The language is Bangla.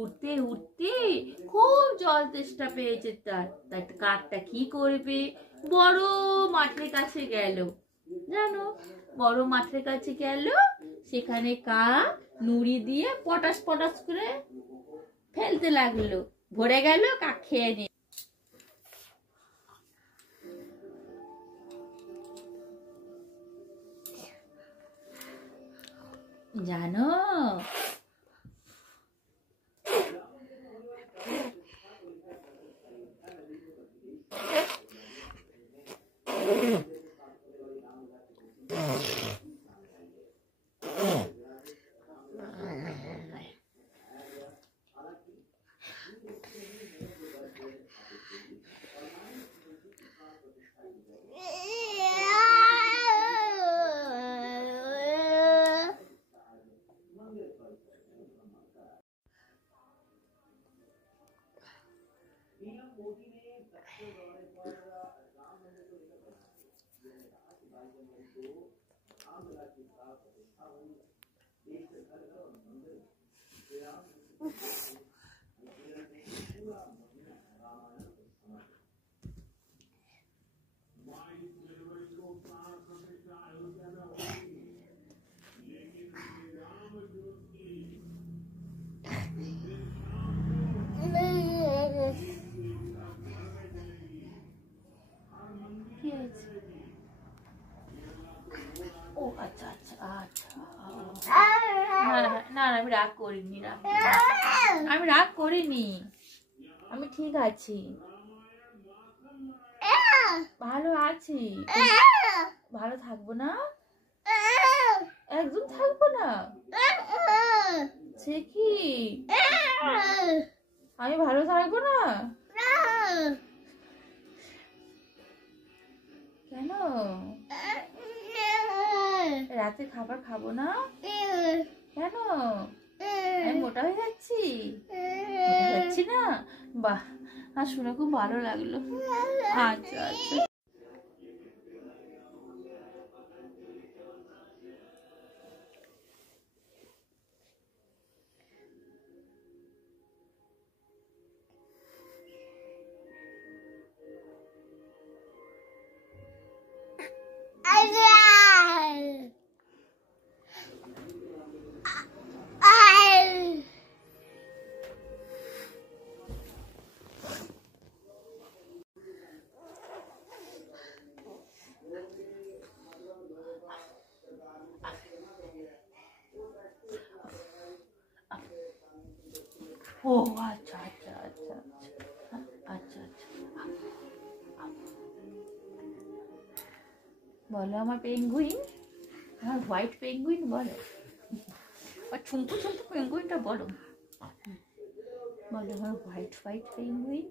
উঠতে উঠতে খুব জল তেষ্টা পেয়েছে তার। তাই কাকটা কি করবে, বড় মাঠের কাছে গেল। জানো, বড় মাঠের কাছে গেল, সেখানে কাক নুড়ি দিয়ে পটাশ পটাশ করে ফেলতে লাগলো। ভরে গেল, কাক খেয়ে নিয়ে। জানো, ও আচ্ছা আচ্ছা আচ্ছা, না আমি রাগ করিনি, আমি রাগ করিনি, আমি ঠিক আছি, ভালো আছি। ভালো থাকবো না, একদম থাকবো না, সে কি আমি ভালো থাকবো না? কেন? রাতে খাবার খাবো না কেন? আমি মোটা হয়ে যাচ্ছি? মোটা যাচ্ছি না? বাহ, আর শুনে খুব ভালো লাগলো। আচ্ছা আচ্ছা। ও আচ্ছা আচ্ছা আচ্ছা আচ্ছা আচ্ছা, বলো আমার পেঙ্গুইন, আমার হোয়াইট পেঙ্গুইন বলো, আর ঠুমকু ঠুমকু পেঙ্গুইনটা বলো, বলো আমার হোয়াইট হোয়াইট পেঙ্গুইন।